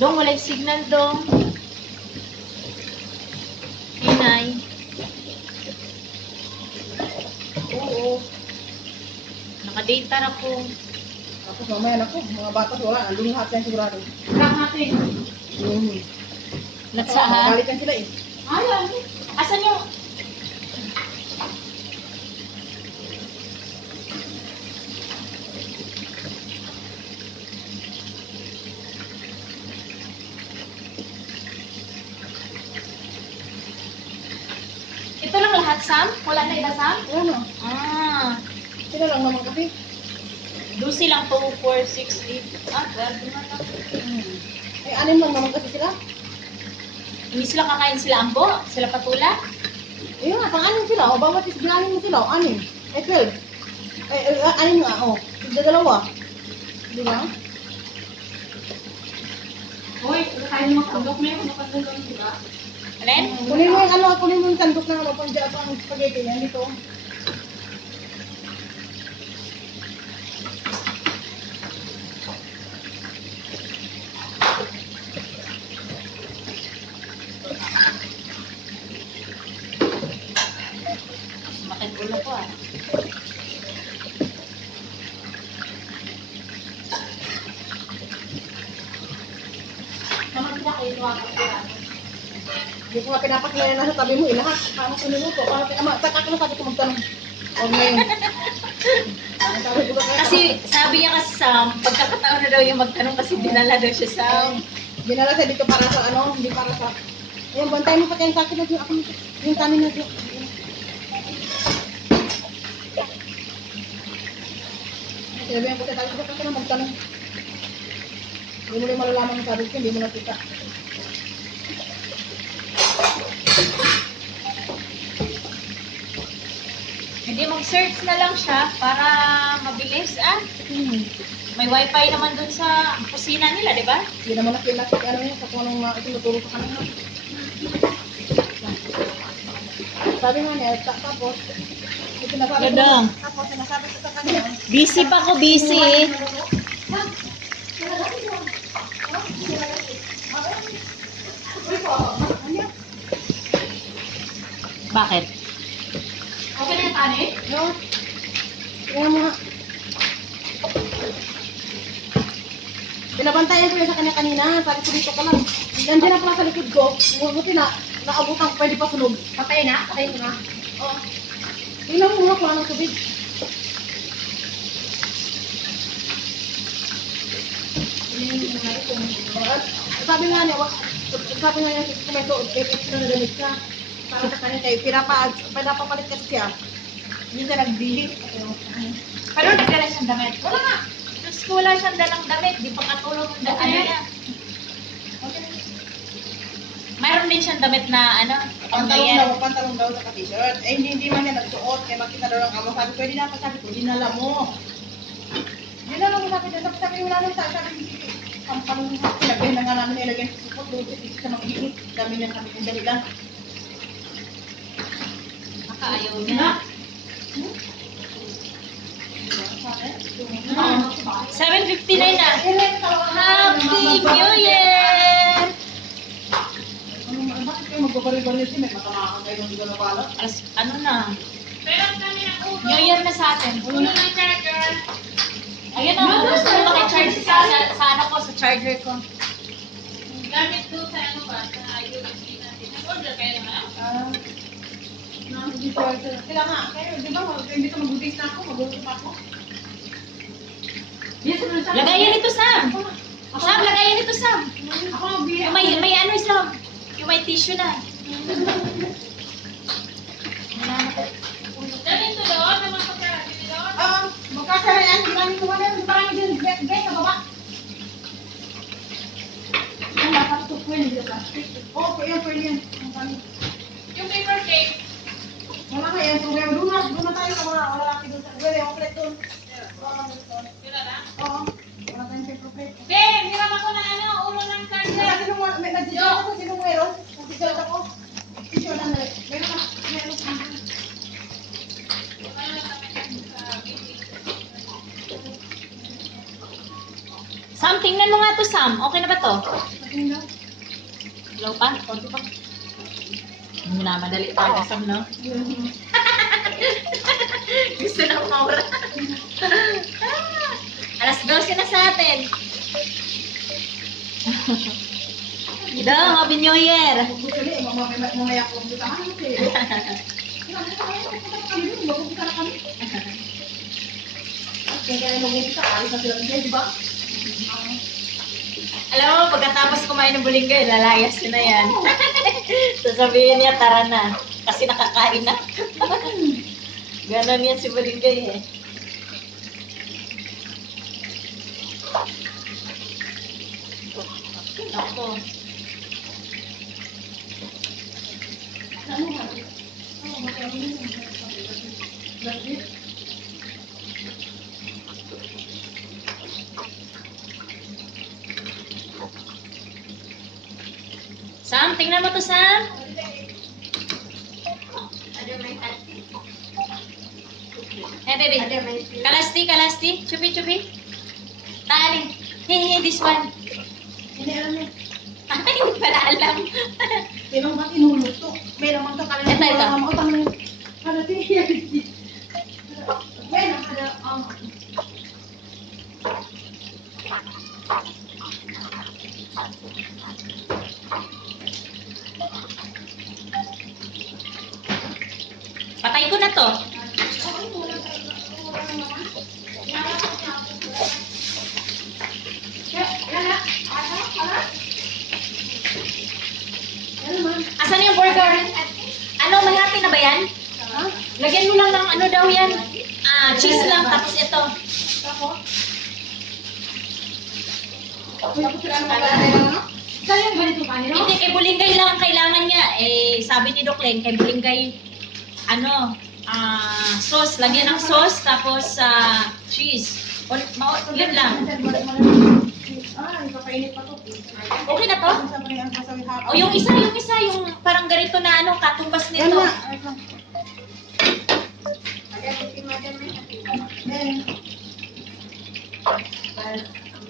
Dong, walay signal, dong. Inay. Oo. Nakadata na ko. Tapos mamaya na ko, mga bata wala, andun lahat yan sigurado. Kakati. Latsa ha? Magalitan sila eh. Ayaw. Asan yung... Ito lang lahat, Sam? Wala na iba, Sam? Ano? Ah. Sila lang naman kasi. Lucy lang 2, 4, 6, 8. Ah, grabe naman lang. Ay, anim lang naman kasi sila. Hindi sila kakain sila ambo? Sila patula? Ayun nga, pang-anim sila. O, bawat is bilangin mo sila. O, anim. Ay, 12. Anim nga, o. Dalawa. Di ba? Hoy, kayo naman kandok na yung makatulong, di ba? Alin? Kunin mo yung ano, kunin mo yung sandok na ano, pang spaghetti. Yan dito. Sumakit ulo ko ah. Naman sila kayo tuwakot sila. Hindi ko nga pinapakilala na sa tabi mo, ilahat. Paano sa minuto? Paano takak na sabi ko magtanong. O ngayon. Sabi ko ba kaya? Kasi sabi niya kasi Sam, pagkakataon na daw yung magtanong kasi dinala daw siya sa... Dinala siya dito para sa ano, hindi para sa... Ayun, bantay mo pati yung sakit na ako. Yung kanin na siya. Sinabihan ko siya, tayo ko kasi na magtanong. Hindi mo rin malalaman yung sabi ko, hindi mo nakita. Hindi, mag-search na lang siya para mabilis ah. May wifi naman dun sa kusina nila, di ba? Hindi naman nakilala si ano yun, sa kung anong itinuturo sa kanina. Sabi nga niya, tapos, sinasabi ko, Gadang. tapos sinasabi ko sa kanya, Busy pa ako, busy. Bakit? Okay na yung kanin? no? Kaya mga, binabantayan ko yun sa kanya kanina, sabi ko dito ka lang. Nandiyan na pala sa likod ko, buti na, naabutan ko, pwede pa sunog. Patay na? Patay mo na? Oo. Tingnan mo muna kung anong tubig. Sabi nga niya, sabi nga niya, kung may extra na gamit ka, sabi sa kanya kayo, pinapapalit kasi siya. Hindi siya nagbili. Pero nagdala siyang damit. Wala nga. Diyos ko, wala siyang dalang damit. Di pa katulong yung daan niya. Mayroon din siyang damit na ano, Pantalong daw sa t-shirt. Eh, hindi man niya nagsuot, kaya makita daw ng amo. Sabi ko, hindi na ako, sabi ko, dinala mo. Dinala mo, sabi ko, sabi ko, wala nang sabi ko, pampang ilagay na nga namin, ilagay sa support, doon sa mga hihit. Dami niya kami yung dali lang. nakaayaw niya. 7:59 na. Happy New Year! Bakit kayo magbabaril-baril siya? May matamakan kayo ng gano'n pala? Ano na? Pero kami na ulo. New Year na sa atin. Ulo ng charger. Ayun ang gusto ko makicharge sa ano ko, sa charger ko. Gamit doon sa ano ba? Sa USB natin. Nag-order kayo naman? Hindi ko sila nga. Kayo, di ba? Hindi ka mag-budis na ako. Mag-budis pa ako. Lagayan ito, Sam! Sam, lagayan ito, Sam! Ako nagbiya. Yung may ano, Sam? Yung may tissue na. Ganito doon, naman sa pera. doon. Magkasara yan. Marami ko wala. Marami din. Gaya sa baba. Ang dapat ito po yun. Oo, po yan. Po yan. Yung paper cake. Wala ka yan. Problema. Doon na tayo sa mga lalaki doon. Pwede, ako plate doon. Sila na? Oo. Wala tayong paper plate. Okay, hiram ako ng ano, ulo ng charger. Sino mo, nag-digital ako, sino mo meron? Nag-digital ako. Issue na na. Meron ka. Meron ka. Ano lang kami sa meeting. Sam, tingnan mo nga to, Sam. Okay na ba to? Sabihin daw. Hello pa? Konti pa. Minamadali tayo, Sam, no? Gusto na umawra. Alas 12 na sa atin. Ito, Happy New Year. Gusto niya, mamaya ko dito tahan mo eh. Magugusta na kami. Kaya kaya magugusta, alis na sila din, di ba? Alam mo, pagkatapos kumain ng bulinggay, lalayas yun na yan. Sasabihin niya, tara na. Kasi nakakain na. Ganon yan si bulinggay eh. Ako. Sam, tingnan mo to, Sam. Eh, baby. Kalasti, kalasti. Chupi, chupi. Taling. Hey, this one. Hindi alam niya. Ay, hindi pala alam. Tinong ba't inuluto? May naman ka kalina. Ito, ito. Utang na yun. Ano, tiyan. Yan, Patay ko na to. Asan yung burger? Ano, may happy na ba yan? Lagyan mo lang ng ano daw yan. Cheese lang, tapos ito. Hindi, kay Bulinggay lang ang kailangan niya. Eh, sabi ni Doc Len, kay Bulinggay, sauce. Lagyan ng sauce, tapos cheese. Yun lang. Ipapainit pa to. Okay na to? O yung isa, yung parang ganito na katumbas Yan nito. na.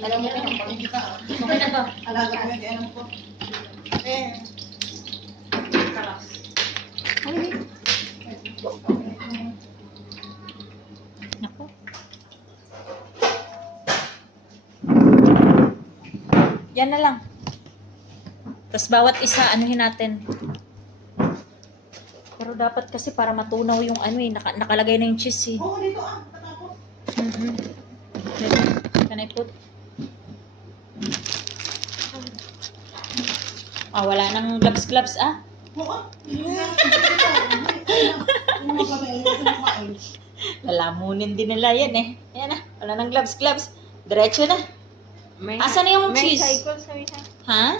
Alam mo na, pag kita. Okay na to. Alaga ko yung alam ko. Naku. Yan na lang. Tapos bawat isa, anuhin natin. Pero dapat kasi para matunaw yung nakalagay na yung cheese eh. Oo, dito tatapos. Can I put? Wala nang gloves Oo. Lalamunin din nila yan eh. Yan na, wala nang gloves. Diretso na. Asan na yung cheese? Ha?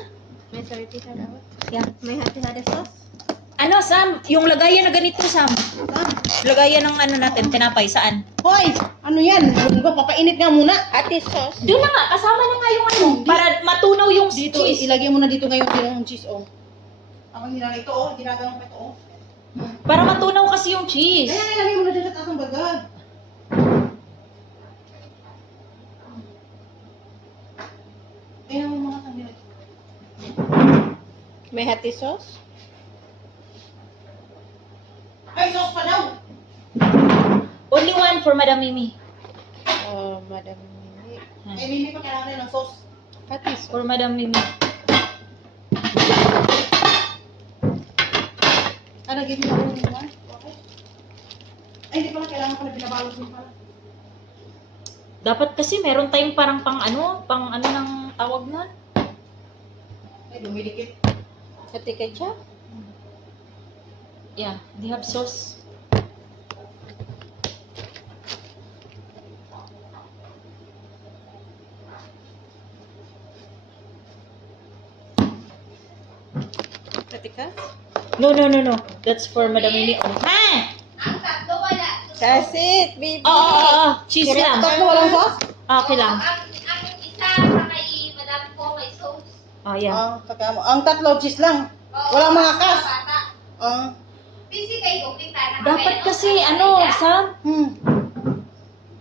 May sariti sa dapat. Yeah. May hati-hati sauce. Ano, Sam? Yung lagayan na ganito, Sam. Lagayan ng natin, tinapay. Saan? Hoy! Ano yan? Papainit nga muna. Hati sauce. Doon na nga, kasama na nga yung para matunaw yung Dito, cheese. ilagay mo na dito ngayon yung cheese, oh. Ang hinala ito, oh. Ginagalang pa ito, oh. Para matunaw kasi yung cheese. Kaya ilagay mo na dyan sa taas ng bagag. Kaya mo mga kanila. May hati sauce. Ay, sauce pa daw! Only one for Madam Mimi. Oh, Madam Mimi. Eh, hindi pa kailangan ng sauce. Hati sauce. For Madam Mimi. Lagyan mo na yung one. Okay. Ay, hindi pala kailangan pala binabalot mo pala. Dapat kasi meron tayong parang pang ano ng tawag na. Ay, dumidikit. Hati ketchup. Yeah, they have sauce. Hati ka? No. That's for Madam Mimi. Ha? Ang tatlo wala. Kasit, baby. Oo. Cheese lang. Tatlo walang sauce? Okay lang. Ang isa sa kay Madam ko may sauce. Oh, yeah. Ang tatlo, cheese lang. Walang mga kas. Bata. Ah. Busy kay Goping tayo. Dapat kasi Sam?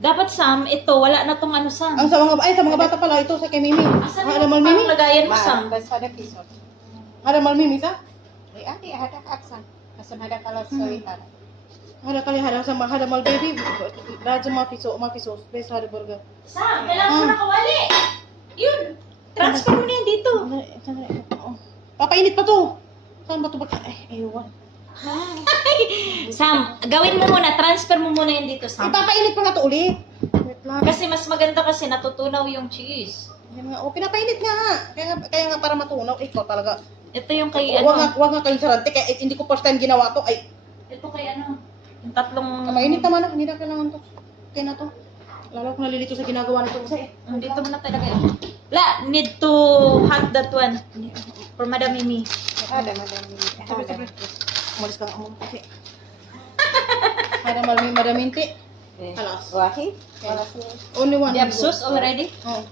Dapat Sam, ito, wala na tong ano Sam. Ang sa mga bata pala, ito sa kay Mimi. Asan Ada yung mal Mimi? panglagayan mo Sam? Bas ada pisot. Ada mal Mimi sa? Adi ada aksan. Kasam ada kalau soitan. Ada kali ada mal baby. Raja mafiso. Bes ada burger. Sam, kailangan mo na kawali. Yun. Transfer mo na yan dito. Papainit pa to. Saan ba to? Ewan. Sam, gawin mo muna. Transfer mo muna yan dito, Sam. Papainit pa nga to ulit. Wait lang. Kasi mas maganda kasi natutunaw yung cheese. Yan nga. Pinapainit nga. Kaya nga para matunaw. Ikaw talaga. Ito yung kay Huwag ano. nga kayong sarante. Kaya hindi ko first time ginawa to. Ay, Ito kay ano. Yung tatlong... mainit naman na. Hindi na kailangan to. Okay na to. Lalo kung nalilito sa ginagawa nito kasi. Dito mo na talaga yun. La, need to hot that one. For Madam Mimi. Ada madam. Sabi. Umalis ka nga mo kasi. Ada mal Mimi, madaminti. Alas. Wahid. Kalau Only one. You have sauce already? Oh.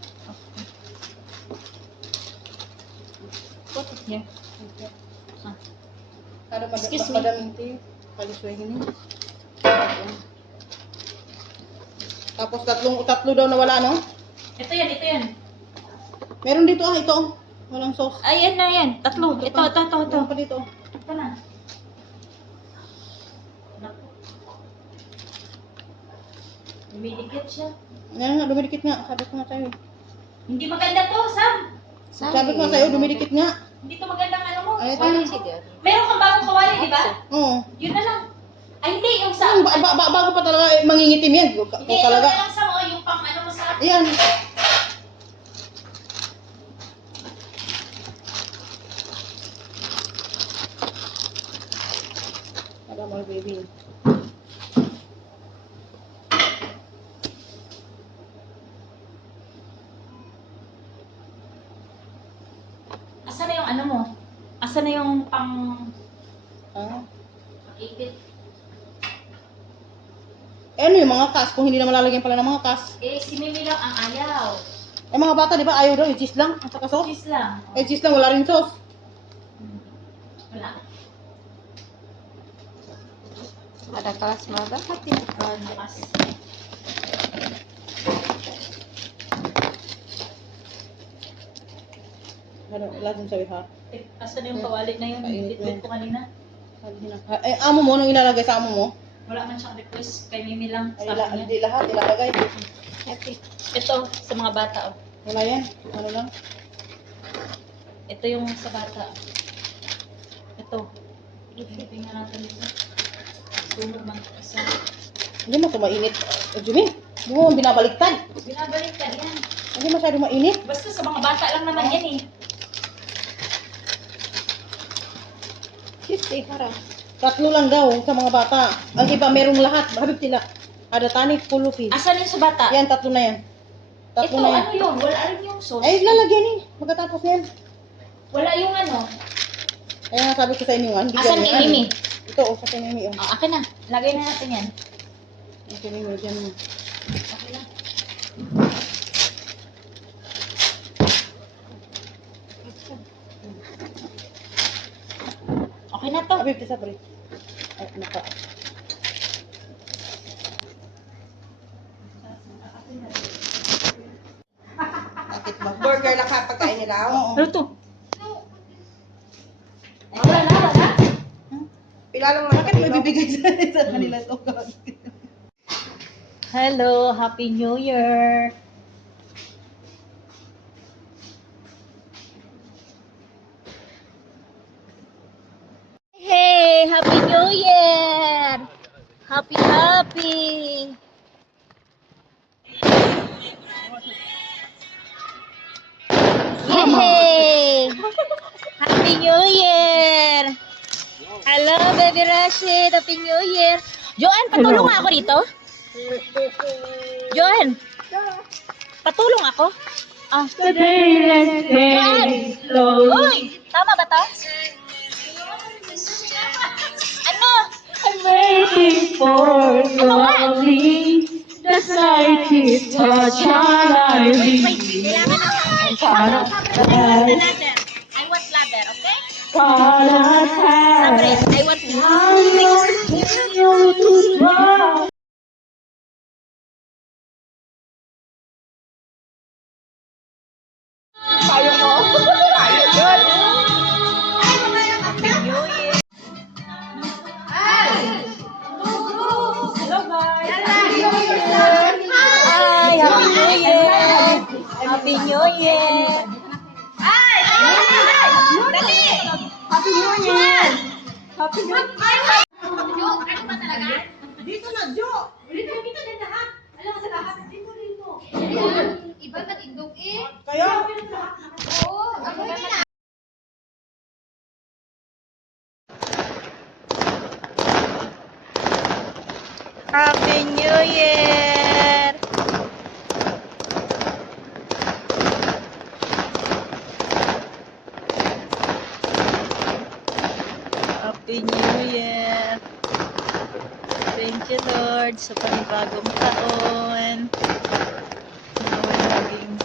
Put it here. Ada Excuse me. madaminti. Kaliswahin niya. Tapos tatlo daw nawala, no? Ito yan. Meron dito ito. Walang sauce. Ayan na yan. Tatlo. Ito. Meron pa dito. Ito na. Naku. Dumidikit siya. Ano nga, dumidikit nga. Sabi ko nga sa'yo. Hindi maganda to, Sam. Sabi ko nga sa'yo, dumidikit nga. Hindi to magandang ano mo. Ay, Kawali. sige. Meron kang bagong kawali, di ba? Oo. Yun na lang. Ay, hindi. Yung sa... Bago pa talaga mangingitim yan. Kung Hindi, talaga. ito na lang sa mo. Yung pang ano mo sa... Ayan. Ada mal baby. Asan na yung ano mo? Asan na yung pang... Ah. Ipit? Eh, ano yung mga kas? Kung hindi na malalagyan pala ng mga kas. Eh, si Mimi lang ang ayaw. Eh, mga bata, di ba? Ayaw daw. Yung cheese lang. At saka sauce. Cheese lang. Eh, cheese lang. Wala rin sauce. Wala. ada kelas berapa? Bukas. Ano, lazim sabi ha? Eh, asan na yung kawali na yun? Kainit Bitbit na. ko kanina. Sabi na. Eh, amo mo, nung ilalagay sa amo mo? Wala man siyang request. Kay Mimi lang. Ay, Sabi niya. hindi lahat. Ilalagay. Ito, sa mga bata. Oh. Wala yan. Ano lang? Ito yung sa bata. Ito. Tingnan natin dito. Sunog man isa. Hindi mo ito mainit. Jimmy, hindi mo binabaliktad. Binabalik ka yan. Hindi masyado mainit. Basta sa mga bata lang naman yan eh. Sisi para. Tatlo lang daw sa mga bata. Ang iba merong lahat. Habib sila. Ada tanik, pulupi. Asan yung sa bata? Yan, tatlo na yan. Tatlo Ito, na yan. ano yun? Wala rin yung sauce. Ay, lalagyan eh. Magkatapos na yan. Wala yung ano. Kaya nga sabi ko sa inyo nga, hindi Asan kay Mimi? Ito, sa kay Mimi. Oh. Oh, akin na. Lagay na natin yan. Kay Mimi, dyan mo. Okay na. Okay na to. Habib, sa break. Ay, naka. Bakit ba? Burger lang kapagkain nila. Oo. Ano to? Wala na. Pila lang Bakit may bibigay sa kanila ito? Hello, Happy New Year! Hey, Happy New Year! Happy! Hey! Happy New Year! Hello, Baby Rashid! Happy New Year! Joanne, patulong nga ako dito? Joanne! Patulong ako? Ah. Joanne! Uy! Tama ba to? Ano? I'm waiting for lovely. The night is such a lively. Wait, kailangan ako. I want the ladder. I want ladder, okay? Sabre, I want I'm Ay, Happy New Year! Happy New Year! Happy New Year! Happy New Year! Ano ba talaga? Dito na, Jo! Dito din lahat. Alam mo sa lahat. Dito. Iba matindog eh. Kayo? Oo, ako din na. Happy New Year! Happy New Year! Thank you, Lord, sa panibagong taon. Naway maging